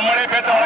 நம்மளே பேச்ச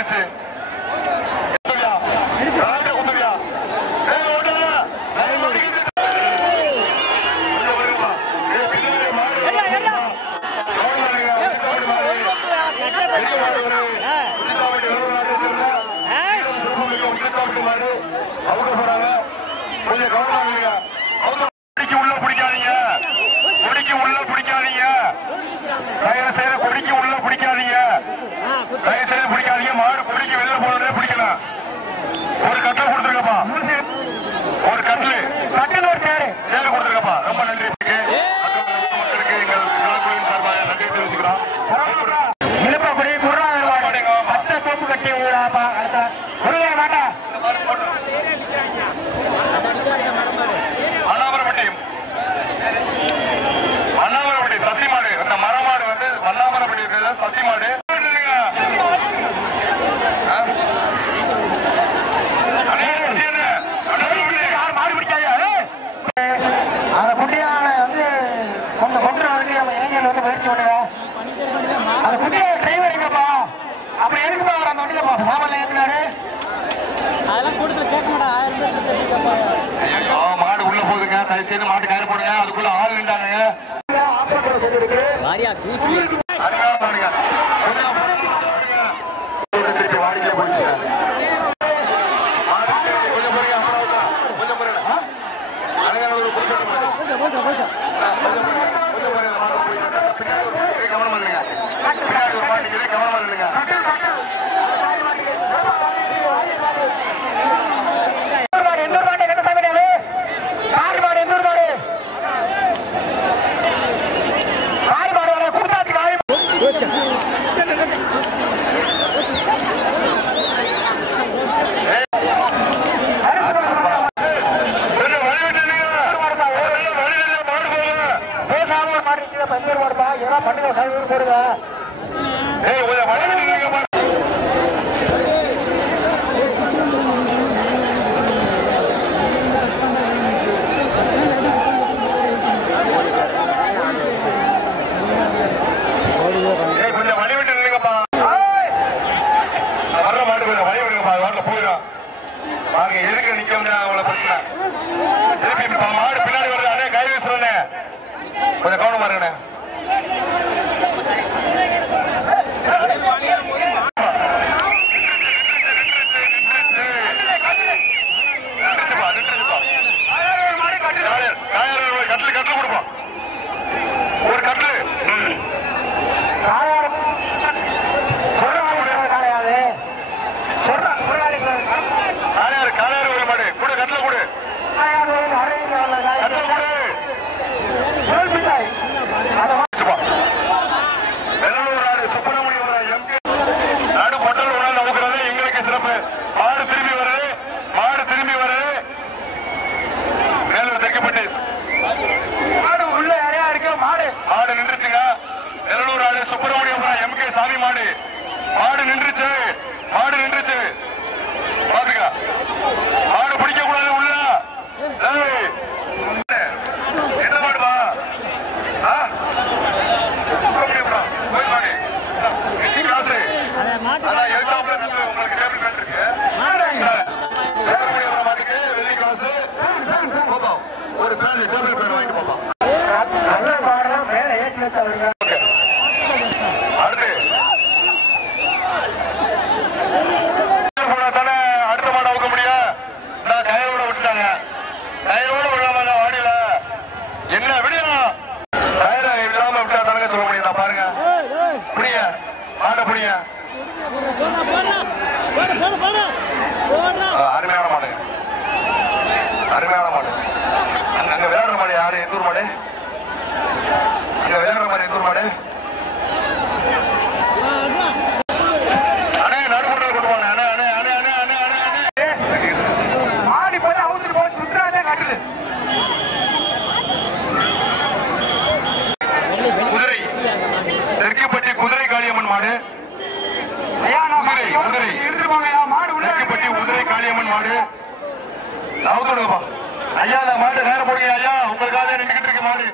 গেছে 도시. பண்ணுங்க சார் ஊருக்கு போடுங்க ஐயா நான் மாடு நேரம் போடுங்க ஐயா. உங்களுக்காக நின்றுகிட்டு இருக்கு மாடு.